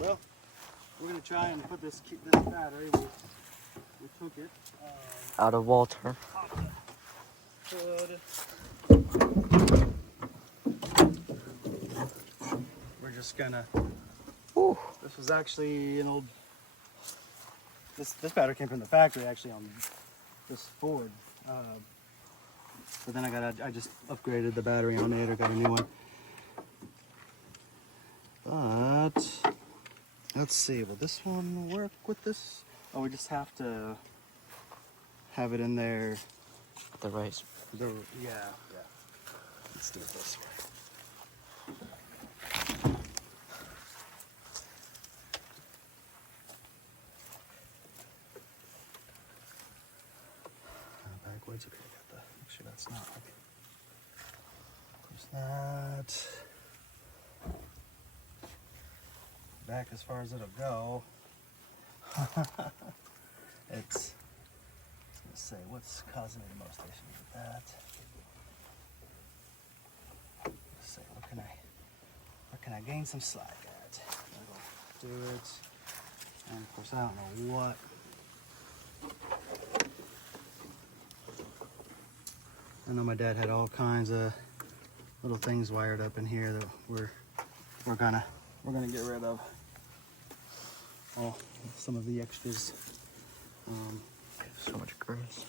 Well, we're gonna try and put this battery. We took it Out of water. off the hood. We're just gonna. Ooh. This was actually an old. This battery came from the factory actually on this Ford. But then I just upgraded the battery on it or got a new one. But let's see, will this one work with this? Oh, we just have to have it in there. The right. Yeah. Let's do it this way. Backwards, okay, I got that. Make sure that's not okay. Push that. Back as far as it'll go. Let's say, what's causing me the most issues with that? Let's say, where can I gain some slack at? I'll do it. And of course, I don't know what. I know my dad had all kinds of little things wired up in here that we're gonna get rid of. Oh, some of the extras. So much grass.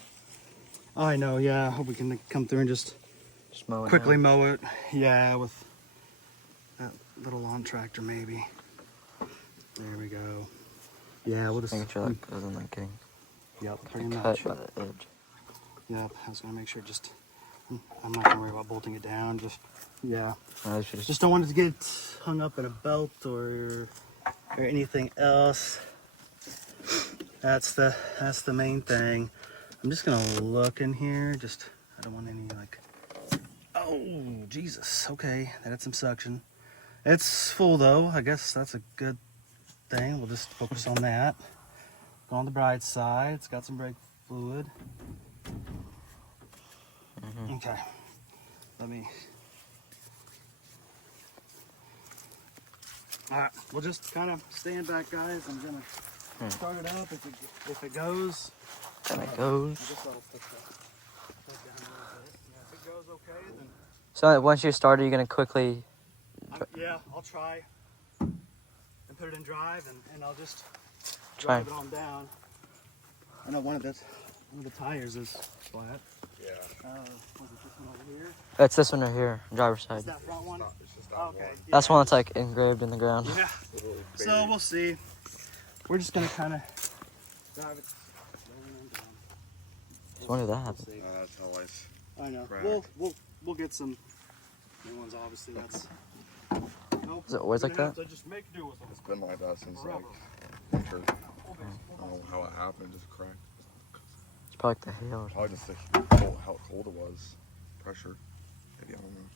I know, yeah. I hope we can come through and just Mow it quickly down. mow it. Yeah, with that little lawn tractor maybe. There we go. Yeah, we'll just Making sure that doesn't like getting Yep, pretty cut much. by the edge. Yep, I was gonna make sure just I'm not gonna worry about bolting it down. Just yeah. I should Just don't want it to get hung up in a belt or anything else. That's the main thing. I'm just gonna look in here. Just I don't want any like. Oh Jesus! Okay, that had some suction. It's full though. I guess that's a good thing. We'll just focus on that. Go on the bright side. It's got some brake fluid. Okay. Let me. Alright, we'll just kind of stand back, guys. I'm gonna start it up. If it goes, Then it I goes. just let it put the head down a little bit. Yeah, if it goes okay, then So once you start, you're gonna quickly. yeah, I'll try and put it in drive, and I'll just Try. drive it on down. I know one of the tires is flat. Yeah. Was it this one over here? It's this one right here, driver's Is side. that front one? It's just that Okay. one. That's one that's like engraved in the ground. Yeah. Little So baby. we'll see. We're just gonna kind of drive it slowly and down. Just wonder if that We'll happened. see. That's how life. I know. Crack. We'll get some new ones. Obviously, that's. Nope, Is it always we're like gonna have that? to just make do with them. It's been like that since Forever. like winter. I don't know how it happened, just cracked. It's probably like the hail or something. Probably just how cold it was. Pressure. Maybe, I don't know.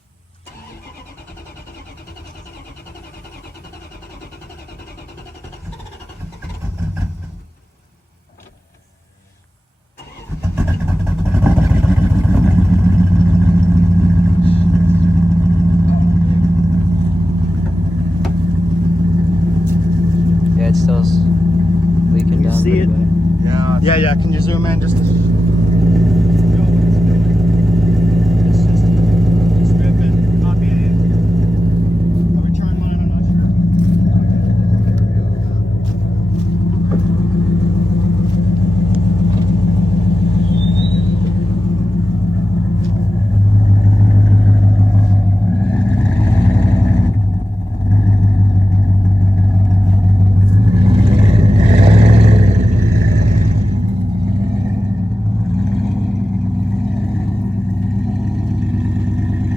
Yeah, it's still leaking Can you down. see pretty it? bad. Yeah. Yeah. Can you zoom in just? It's dripping. Not being it. Are we trying mine? I'm not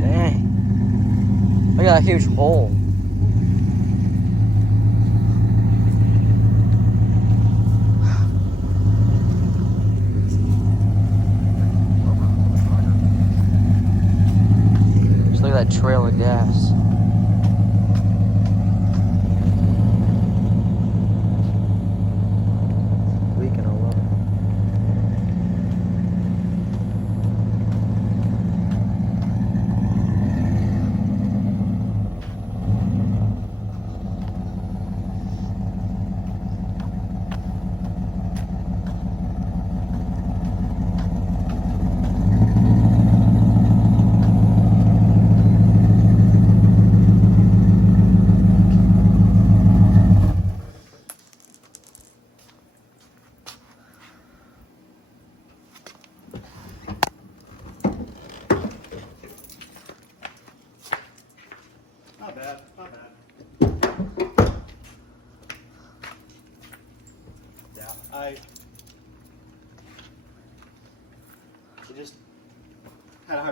Dang. Look at that huge hole. Just look at that trail of gas. Leaking all over.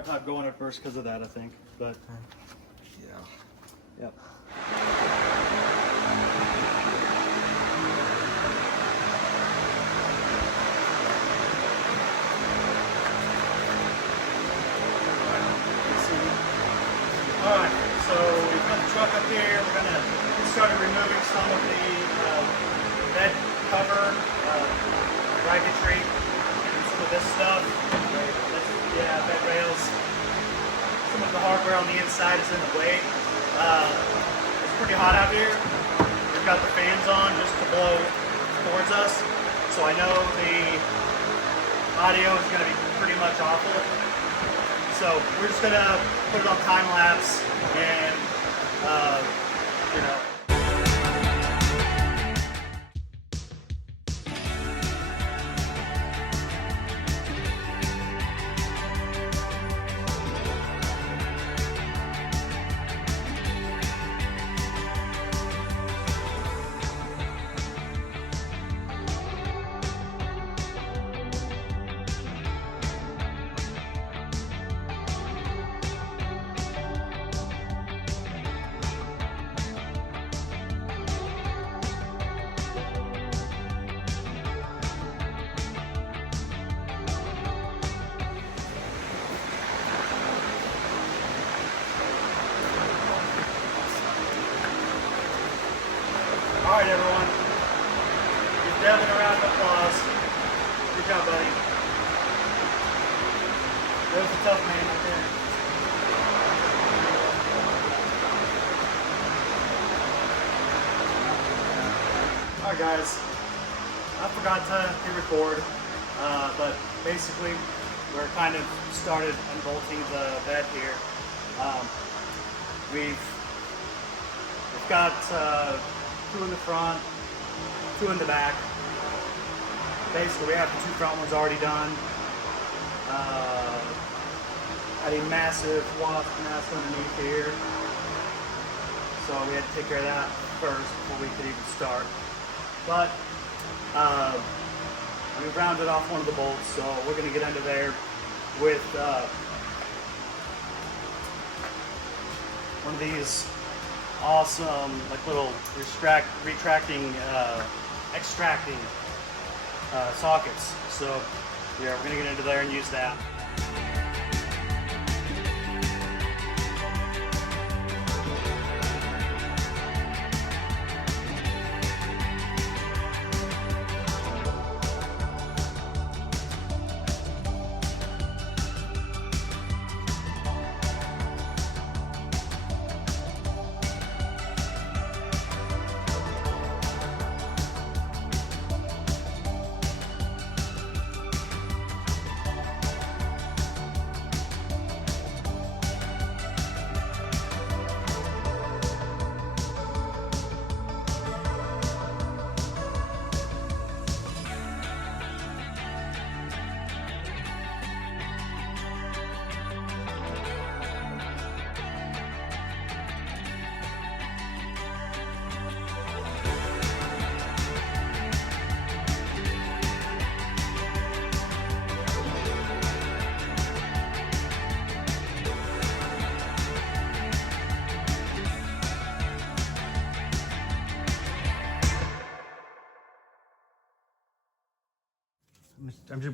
time going at first because of that, I think. But Yeah. yep. Alright, so we've got the truck up here. We're going to get started removing some of the bed cover, bracketry, and some of this stuff. Yeah, bed rails. Some of the hardware on the inside is in the way. It's pretty hot out here. We've got the fans on just to blow towards us. So I know the audio is going to be pretty much awful. So we're just gonna put it on time lapse and you know. All right, everyone. Give Devin a round of applause. Good job, buddy. That was a tough man right there. All right, guys. I forgot to hit record, but basically we're kind of started unbolting the bed here. We've got 2 in the front, 2 in the back. Basically, we have the 2 front ones already done. Had a massive wasp nest underneath here, so we had to take care of that first before we could even start. But we rounded off one of the bolts, so we're going to get under there with one of these awesome, like little extracting sockets. So yeah, we're gonna get into there and use that.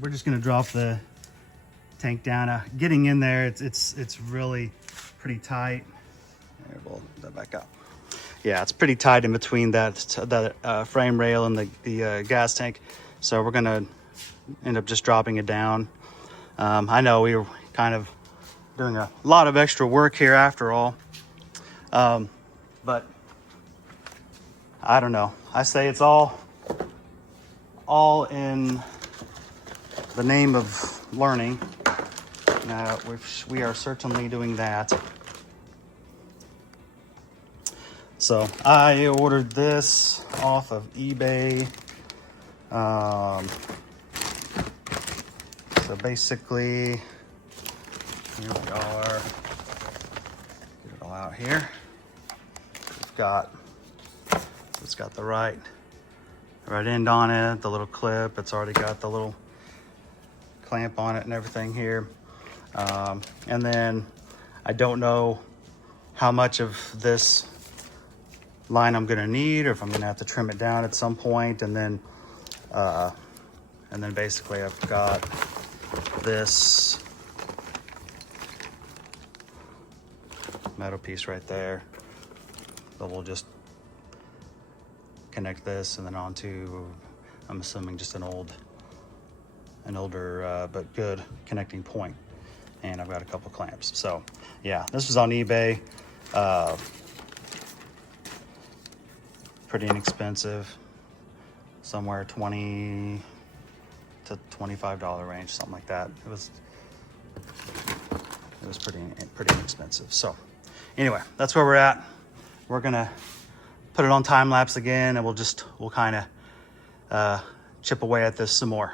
We're just gonna drop the tank down. Getting in there, it's really pretty tight. There, we'll that back up. Yeah, it's pretty tight in between that frame rail and the gas tank. So we're gonna end up just dropping it down. I know we were kind of doing a lot of extra work here after all, but I don't know. I say it's all in the name of learning. We are certainly doing that. So I ordered this off of eBay. So basically, here we are. Get it all out here. It's got the right end on it, the little clip. It's already got the little clamp on it and everything here. And then I don't know how much of this line I'm gonna need, or if I'm gonna have to trim it down at some point. And then basically I've got this metal piece right there that will just connect this and then onto, I'm assuming, just an older but good connecting point. And I've got a couple clamps. So yeah, this was on eBay. Pretty inexpensive, somewhere $20 to $25 range, something like that. It was pretty inexpensive. So anyway, that's where we're at. We're gonna put it on time lapse again, and we'll kind of chip away at this some more.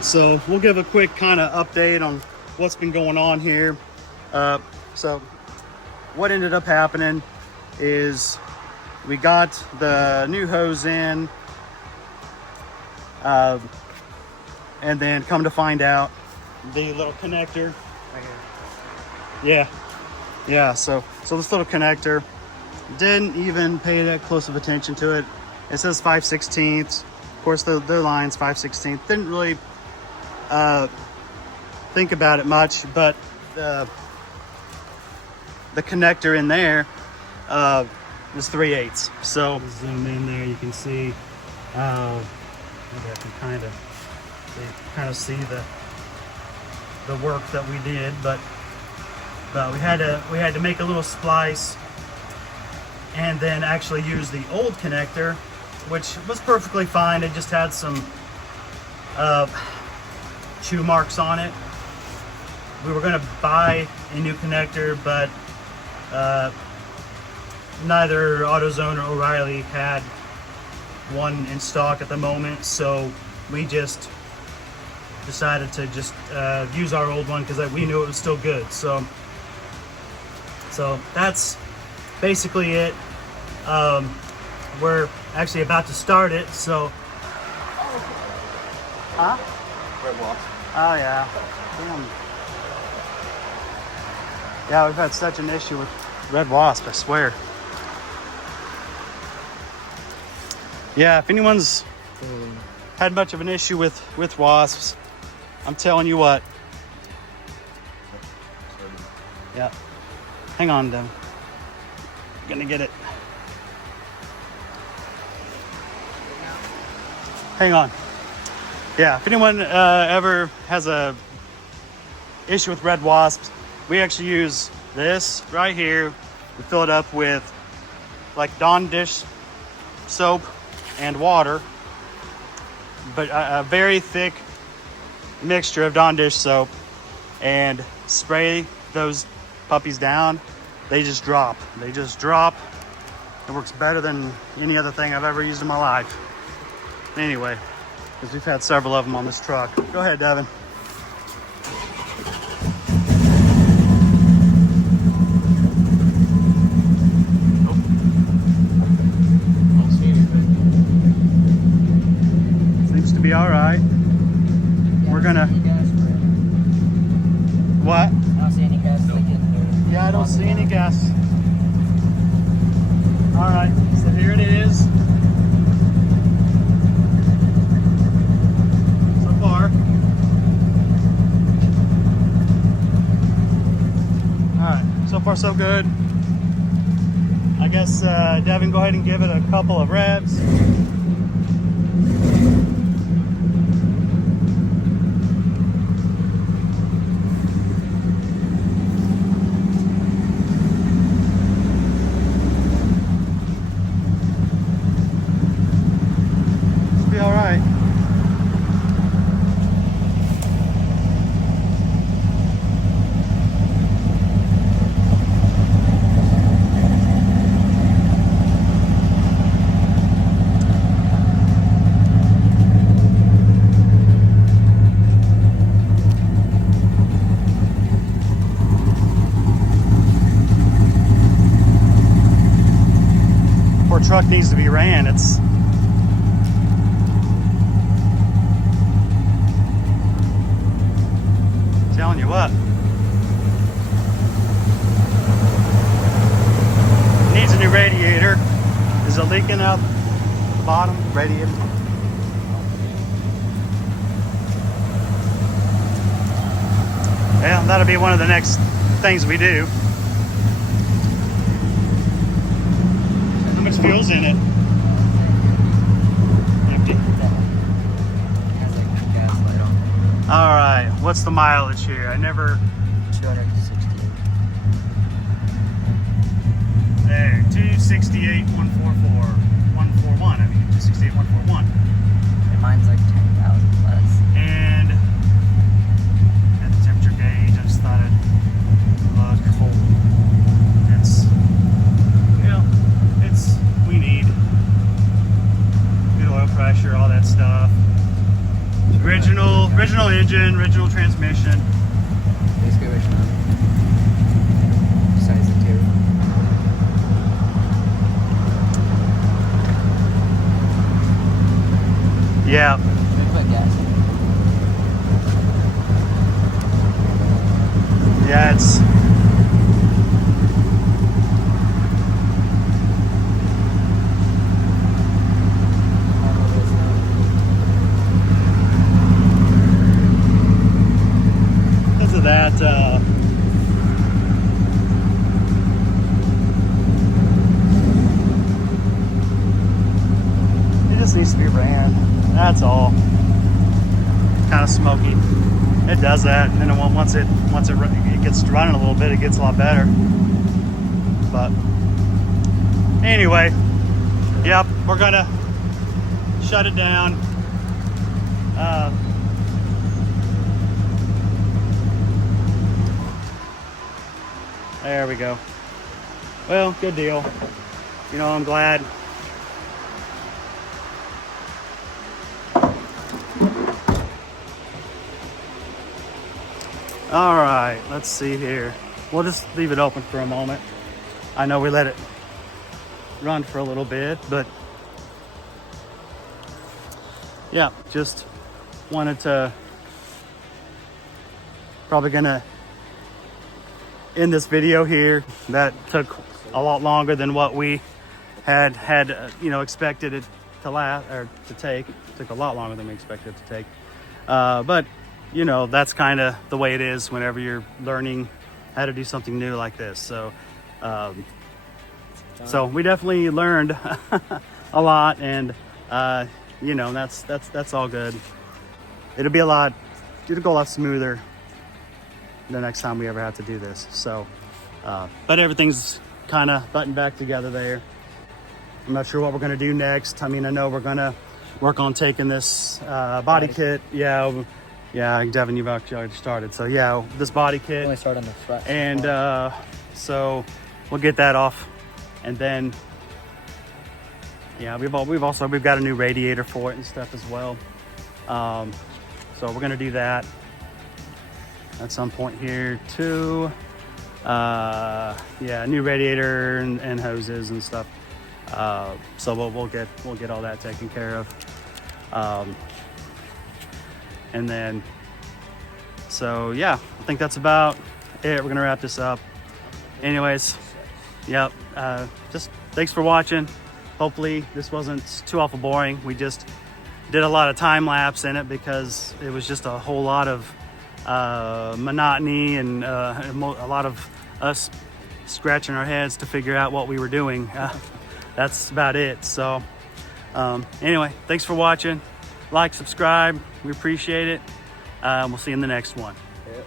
So we'll give a quick kind of update on what's been going on here. So what ended up happening is we got the new hose in, and then come to find out the little connector right here. Yeah. So this little connector, didn't even pay that close of attention to it. It says 5/16. Of course, the line's 5/16. Didn't really think about it much, but the connector in there is 3/8. So zoom in there, you can see. Maybe I can kind of see the work that we did, but we had to make a little splice and then actually use the old connector, which was perfectly fine. It just had some chew marks on it. We were going to buy a new connector, but neither AutoZone or O'Reilly had one in stock at the moment, so we just decided to just use our old one because we knew it was still good. So that's basically it. We're actually about to start it, so Red Wasp. Oh yeah. Damn. Yeah, we've had such an issue with red wasp, I swear. Yeah, if anyone's had much of an issue with wasps, I'm telling you what. Yeah. Hang on, Dem. Gonna get it. Hang on. Yeah, if anyone ever has a issue with red wasps, we actually use this right here. We fill it up with like Dawn dish soap and water, but a very thick mixture of Dawn dish soap and spray those puppies down, they just drop. They just drop. It works better than any other thing I've ever used in my life. Anyway, because we've had several of them on this truck. Go ahead, Devin. Seems to be all right. We're gonna. What? I don't see any gas leaking. Yeah, I don't see any gas. All right, so here it is. So far. All right, so far so good. I guess Devin, go ahead and give it a couple of revs. All right. Poor truck needs to be ran. It's telling you what, needs a new radiator. Is it leaking out the bottom radiator? Yeah, that'll be one of the next things we do. How much fuel's in it? Empty. All right, what's the mileage here? I never. 260. There, 268, 144, 141. I mean, 268, 141. And mine's like 10,000 less. And at the temperature gauge, I just thought it'd look cold. It's, you know, we need good oil pressure, all that stuff. Original engine, original transmission. Basically original. Besides the two. Yeah. We put gas in. Yeah, it's. Because of that, it just needs to be ran. That's all. Kind of smoky. It does that, and then once it gets running a little bit, it gets a lot better. But anyway, yep, we're gonna shut it down. There we go. Well, good deal. You know, I'm glad. All right, let's see here. We'll just leave it open for a moment. I know we let it run for a little bit, but yeah, just wanted to, probably gonna end this video here. That took a lot longer than what we had expected it to last or to take. It took a lot longer than we expected it to take, but you know, that's kind of the way it is whenever you're learning how to do something new like this. So so we definitely learned a lot, and you know, that's all good. It'll go a lot smoother the next time we ever have to do this. So but everything's kind of buttoned back together there. I'm not sure what we're going to do next. I mean, I know we're going to work on taking this body kit, Yeah, Devin, you've actually already started. So yeah, this body kit. Only start on the front. And so we'll get that off, and then yeah, we've got a new radiator for it and stuff as well. So we're gonna do that at some point here too. Yeah, new radiator and hoses and stuff. So we'll get all that taken care of. And then, so yeah, I think that's about it. We're gonna wrap this up. Anyways, yep. Just thanks for watching. Hopefully this wasn't too awful boring. We just did a lot of time lapse in it because it was just a whole lot of monotony and a lot of us scratching our heads to figure out what we were doing. That's about it. So anyway, thanks for watching. Like, subscribe. We appreciate it. We'll see you in the next one. Yep.